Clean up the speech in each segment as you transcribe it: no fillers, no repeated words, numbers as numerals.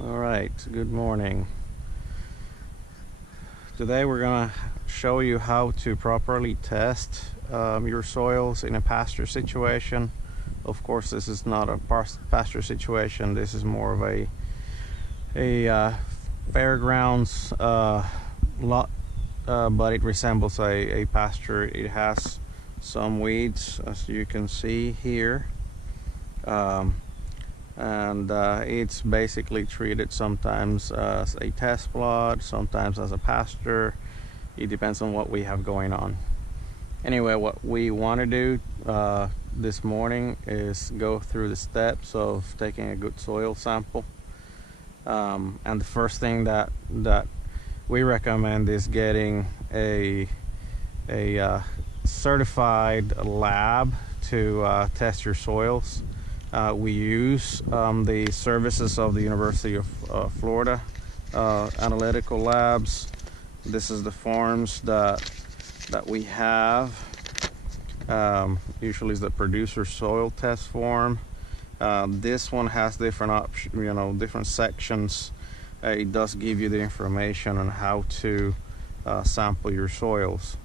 All right, good morning. Today we're gonna show you how to properly test your soils in a pasture situation. Of course, this is not a pasture situation. This is more of a fairgrounds lot, but it resembles a pasture. It has some weeds, as you can see here. It's basically treated sometimes as a test plot, sometimes as a pasture. It depends on what we have going on. Anyway, what we want to do this morning is go through the steps of taking a good soil sample. And the first thing that we recommend is getting a certified lab to test your soils. We use the services of the University of Florida analytical labs. This is the forms that we have. Usually is the producer soil test form. This one has different options, different sections. It does give you the information on how to sample your soils.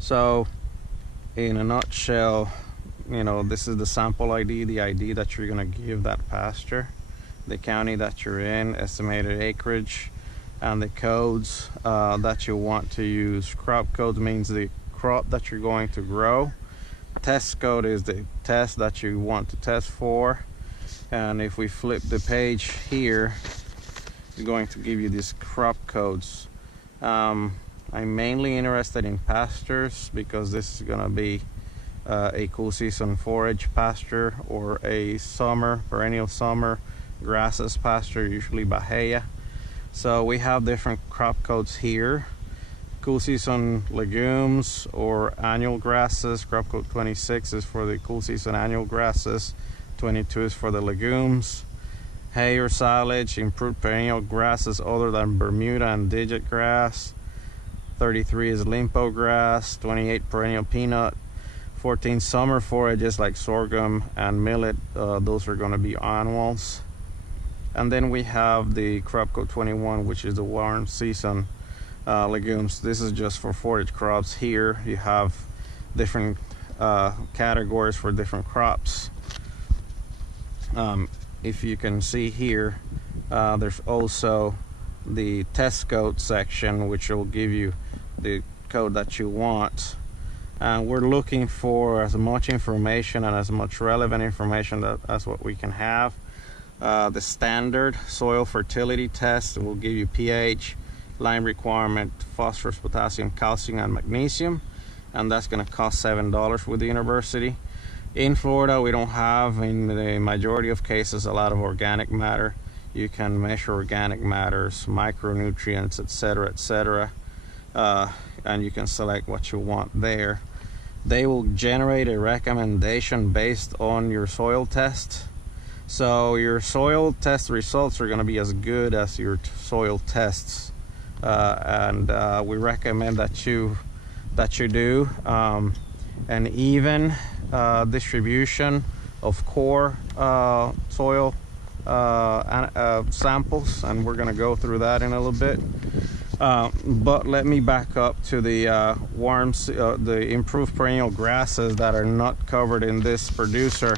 So in a nutshell, this is the sample ID, the ID that you're going to give that pasture, the county that you're in, estimated acreage, and the codes that you want to use. Crop code means the crop that you're going to grow. Test code is the test that you want to test for. And if we flip the page here, it's going to give you these crop codes. I'm mainly interested in pastures because this is going to be a cool season forage pasture or a perennial summer grasses pasture, usually bahia. So we have different crop codes here. Cool season legumes or annual grasses. Crop code 26 is for the cool season annual grasses. 22 is for the legumes. Hay or silage, improved perennial grasses other than Bermuda and digit grass. 33 is limpo grass. 28 perennial peanut. 14 summer forages like sorghum and millet. Those are going to be annuals. And then we have the crop code 21, which is the warm season legumes. This is just for forage crops. Here you have different categories for different crops. If you can see here, there's also the test code section, which will give you the code that you want. And we're looking for as much information and as much relevant information as what we can have. The standard soil fertility test will give you pH, lime requirement, phosphorus, potassium, calcium, and magnesium, and that's going to cost $7 with the university. In Florida, we don't have, in the majority of cases, a lot of organic matter. You can measure organic matters, micronutrients, etc., and you can select what you want there. They will generate a recommendation based on your soil test. So your soil test results are going to be as good as your soil tests, and we recommend that you do an even distribution of core soil samples, and we're going to go through that in a little bit. But let me back up to the the improved perennial grasses that are not covered in this producer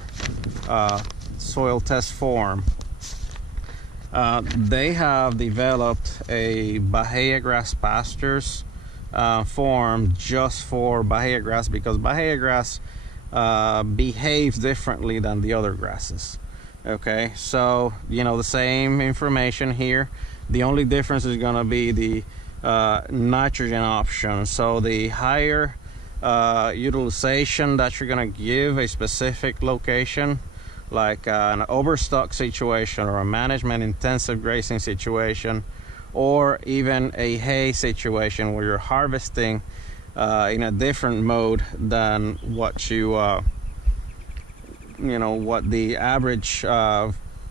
soil test form. They have developed a bahia grass pastures form just for bahia grass, because bahia grass behaves differently than the other grasses. Okay, so the same information here. The only difference is going to be the nitrogen option. So the higher utilization that you're going to give a specific location, like an overstock situation or a management intensive grazing situation, or even a hay situation where you're harvesting in a different mode than what what the average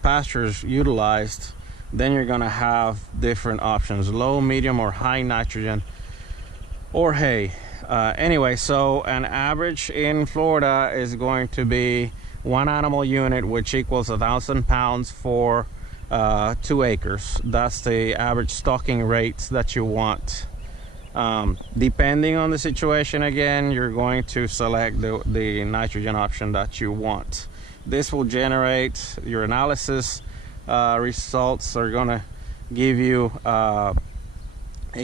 pastures utilized, then you're going to have different options: low, medium, or high nitrogen, or hay. Anyway, so an average in Florida is going to be one animal unit, which equals 1,000 pounds for 2 acres. That's the average stocking rate that you want. Depending on the situation, again, you're going to select the nitrogen option that you want. This will generate your analysis results are going to give you a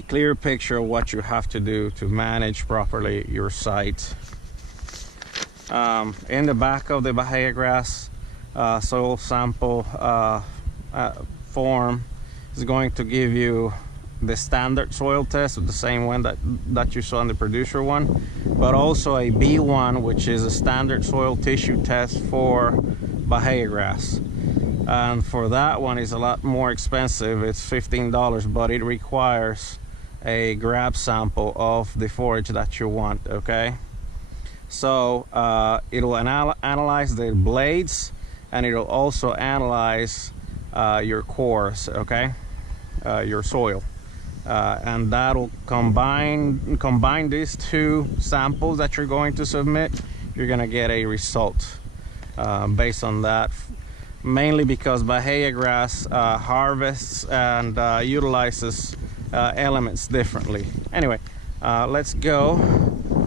clear picture of what you have to do to manage properly your site. In the back of the Bahia grass soil sample form is going to give you the standard soil test, the same one that you saw in the producer one, but also a B1, which is a standard soil tissue test for Bahia grass. And for that one is a lot more expensive. It's $15, but it requires a grab sample of the forage that you want. Okay, so it'll analyze the blades, and it'll also analyze your cores, okay, your soil, and that'll combine these two samples that you're going to submit. You're gonna get a result based on that, mainly because Bahia grass harvests and utilizes elements differently. Anyway, let's go.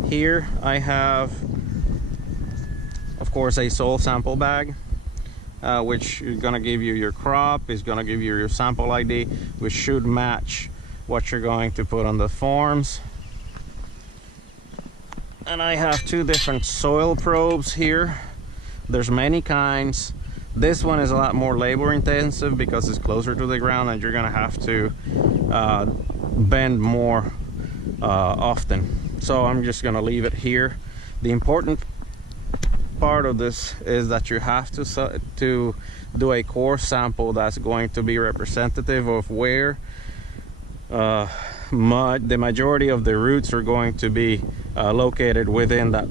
Here I have, of course, a soil sample bag, which is going to give you your crop, is going to give you your sample ID, which should match what you're going to put on the forms. And I have 2 different soil probes here. There's many kinds. This one is a lot more labor intensive because it's closer to the ground, and you're going to have to bend more often. So I'm just going to leave it here. The important part of this is that you have to do a core sample that's going to be representative of where the majority of the roots are going to be located within that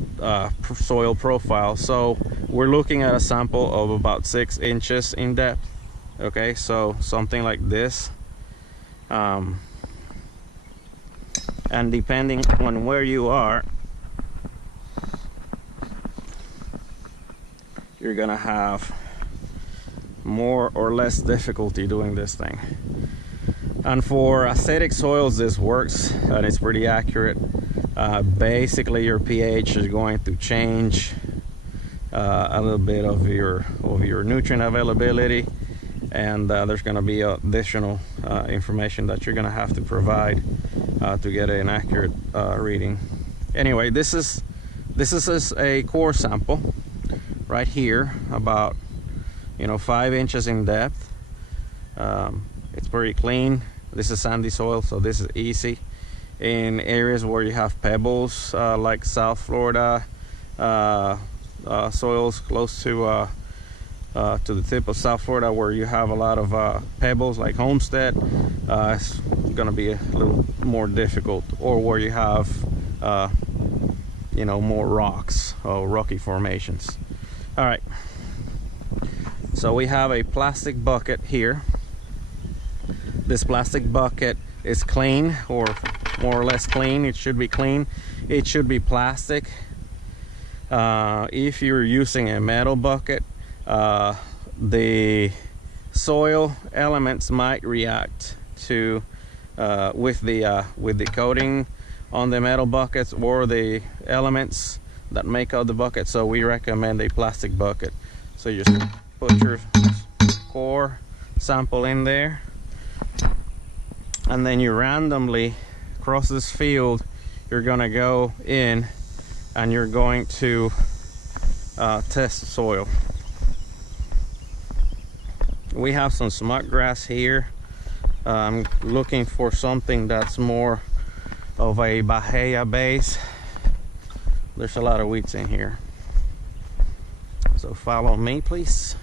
soil profile. So we're looking at a sample of about 6 inches in depth. Okay, so something like this. And depending on where you are, you're gonna have more or less difficulty doing this thing. And for acidic soils, this works and it's pretty accurate. Basically, your pH is going to change a little bit of your nutrient availability, and there's going to be additional information that you're going to have to provide to get an accurate reading. Anyway, this is a core sample right here, about 5 inches in depth. It's pretty clean. This is sandy soil, so this is easy. In areas where you have pebbles, like South Florida, soils close to the tip of South Florida, where you have a lot of pebbles, like Homestead, it's going to be a little more difficult. Or where you have more rocks or rocky formations. All right, so we have a plastic bucket here. This plastic bucket is clean, or more or less clean. It should be clean. It should be plastic. If you're using a metal bucket, the soil elements might react to with the coating on the metal buckets or the elements that make up the bucket. So we recommend a plastic bucket. So you just put your core sample in there, and then you randomly across this field, you're gonna go in and you're going to test soil. We have some smut grass here. I'm looking for something that's more of a Bahia base. There's a lot of weeds in here, so follow me, please.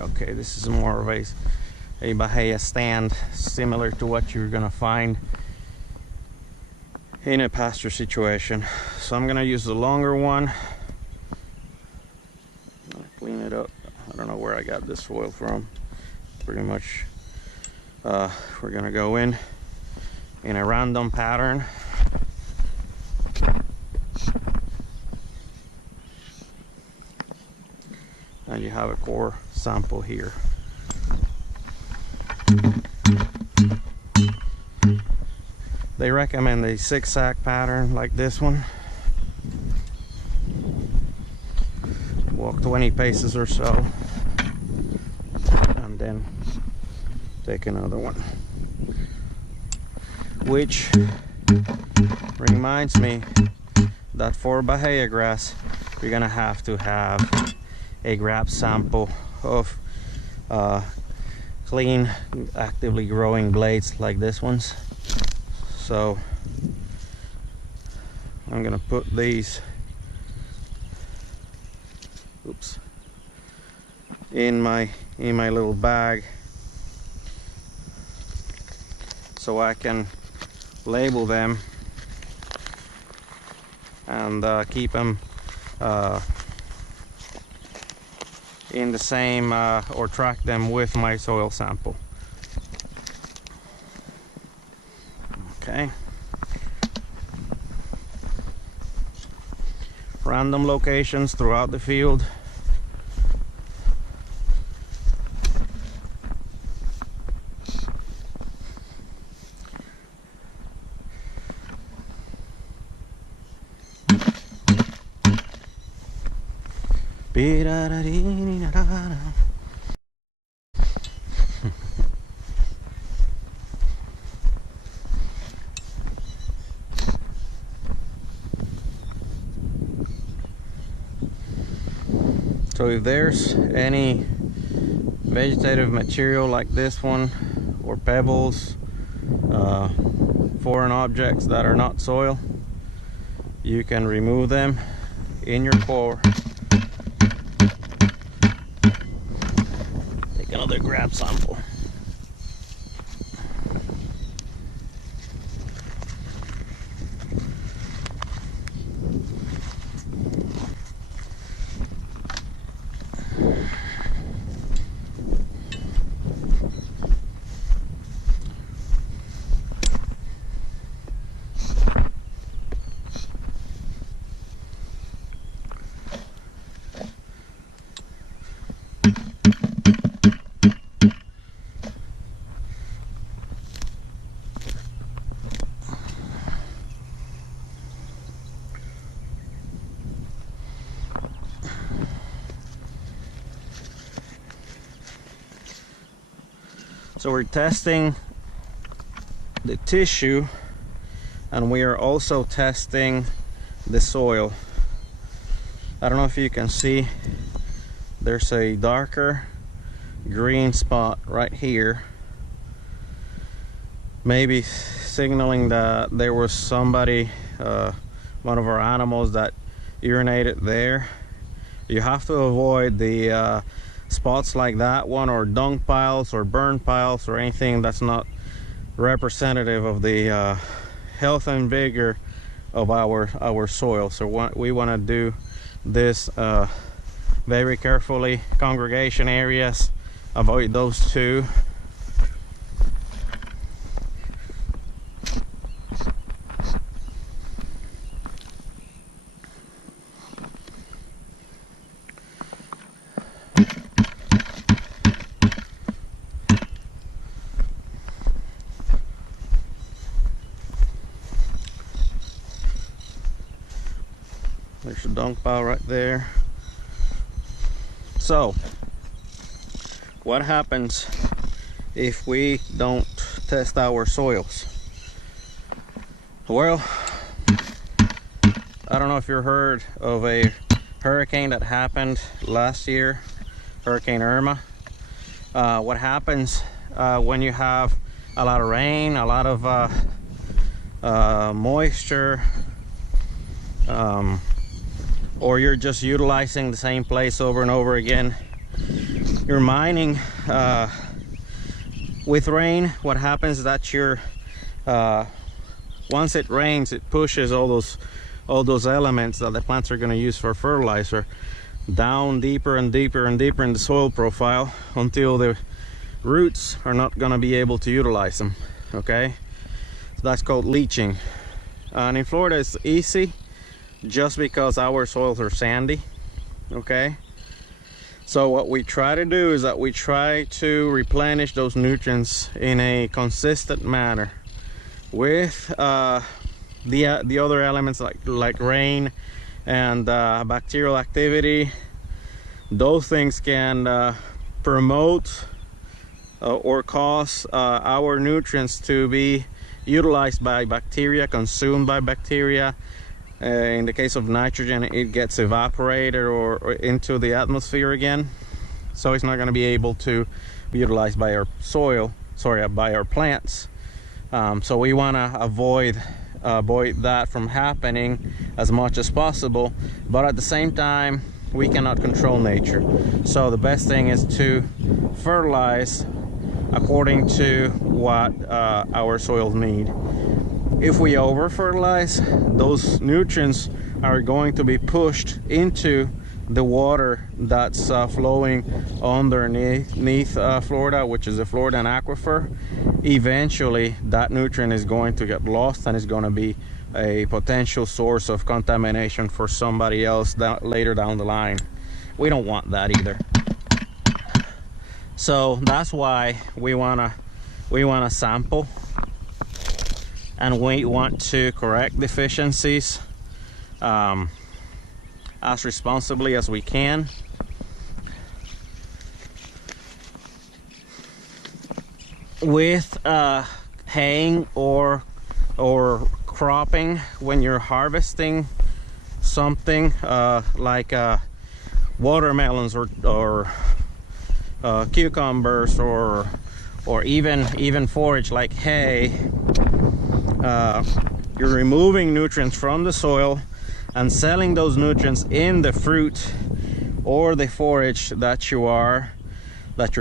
Okay, this is more of a Bahia stand, similar to what you're gonna find in a pasture situation. So I'm gonna use the longer one. Clean it up. I don't know where I got this soil from. Pretty much we're gonna go in a random pattern. And you have a core sample here. They recommend a zigzag pattern like this one. Walk 20 paces or so, and then take another one. Which reminds me that for Bahia grass, you're gonna have to have a grab sample of clean, actively growing blades like this one's. So I'm gonna put these, oops, in my little bag so I can label them and keep them in the same or track them with my soil sample. Okay. Random locations throughout the field. So if there's any vegetative material like this one, or pebbles, foreign objects that are not soil, you can remove them in your core. Take another grab sample. So we're testing the tissue, and we are also testing the soil. I don't know if you can see, there's a darker green spot right here, maybe signaling that there was somebody, one of our animals, that urinated there. You have to avoid the spots like that one, or dung piles or burn piles, or anything that's not representative of the health and vigor of our soil. So we want to do this very carefully. Congregation areas, avoid those two. There's a dung pile right there. So what happens if we don't test our soils? Well, I don't know if you heard of a hurricane that happened last year, Hurricane Irma. What happens when you have a lot of rain, a lot of moisture, or you're just utilizing the same place over and over again. You're mining with rain. What happens is that you're once it rains, it pushes all those elements that the plants are going to use for fertilizer down deeper and deeper and deeper in the soil profile until the roots are not going to be able to utilize them. Okay, so that's called leaching. And in Florida it's easy just because our soils are sandy. Okay, so what we try to do is that we try to replenish those nutrients in a consistent manner with the other elements like rain and bacterial activity. Those things can promote or cause our nutrients to be utilized by bacteria, consumed by bacteria. In the case of nitrogen, it gets evaporated or into the atmosphere again, so it's not going to be able to be utilized by our soil, by our plants. So we want to avoid that from happening as much as possible, but at the same time we cannot control nature. So the best thing is to fertilize according to what our soils need. If we over fertilize, those nutrients are going to be pushed into the water that's flowing underneath Florida, which is the Floridan aquifer. Eventually that nutrient is going to get lost and is going to be a potential source of contamination for somebody else later down the line. We don't want that either. So that's why we wanna sample, and we want to correct deficiencies as responsibly as we can. With haying or cropping, when you're harvesting something like watermelons or cucumbers or even forage like hay, you're removing nutrients from the soil and selling those nutrients in the fruit or the forage that you're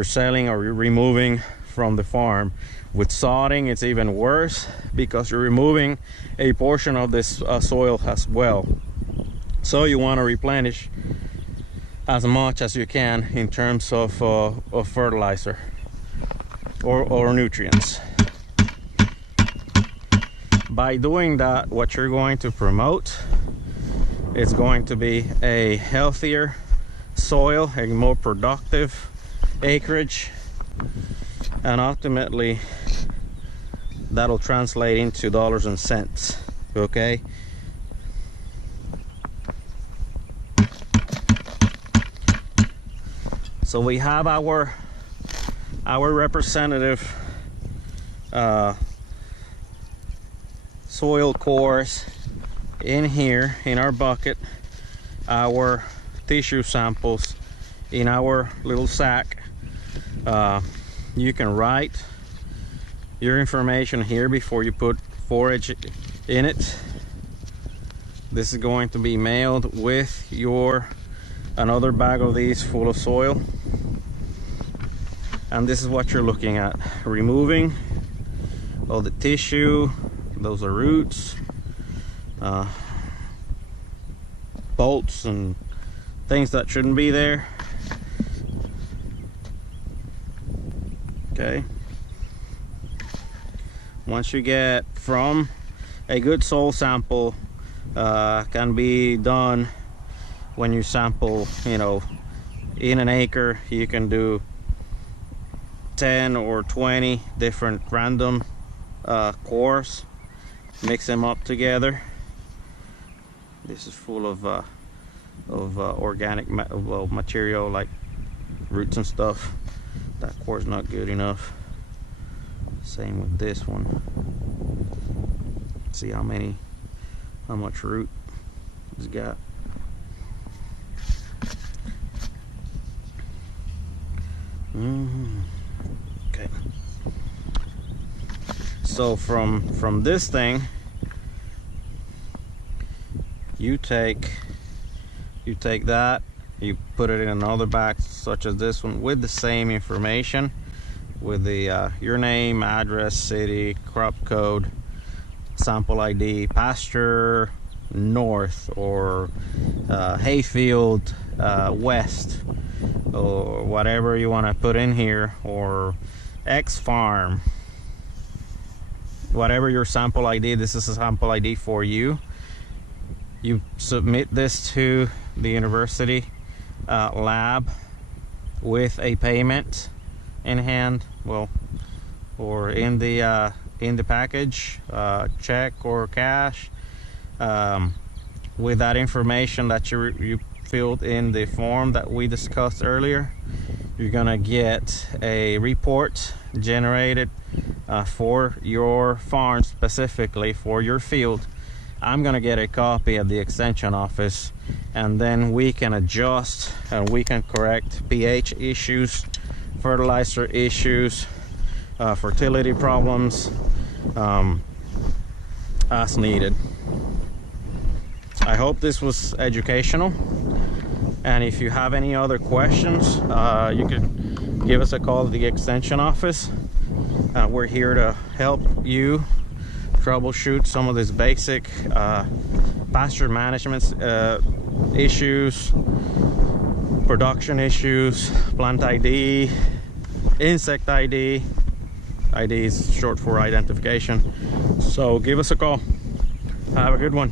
selling or you're removing from the farm. With sodding it's even worse because you're removing a portion of this soil as well. So you want to replenish as much as you can in terms of fertilizer or nutrients. By doing that, what you're going to promote, it's going to be a healthier soil, a more productive acreage, and ultimately that'll translate into dollars and cents. Okay, so we have our representative soil cores in here in our bucket, our tissue samples in our little sack. You can write your information here before you put forage in it. This is going to be mailed with another bag of these full of soil, and this is what you're looking at. Removing all the tissue, those are roots, bolts and things that shouldn't be there. Okay, once you get from a good soil sample, can be done when you sample, in an acre. You can do 10 or 20 different random cores, mix them up together. This is full of organic material like roots and stuff. That core is not good enough. Same with this one. See how much root it's got. Okay. So from this thing, you take that, you put it in another bag such as this one with the same information, with the your name, address, city, crop code, sample ID, pasture north or hayfield West, or whatever you want to put in here, or X farm, whatever your sample ID. This is a sample ID for you. You submit this to the university lab with a payment in hand, well, or in the package, check or cash, with that information that you filled in the form that we discussed earlier. You're gonna get a report generated for your farm, specifically for your field. I'm gonna get a copy at the extension office, and then we can adjust and we can correct pH issues, fertilizer issues, fertility problems, as needed. I hope this was educational, and if you have any other questions, you can give us a call at the extension office. We're here to help you troubleshoot some of these basic pasture management issues, production issues, plant ID, insect ID. ID is short for identification. So give us a call. Have a good one.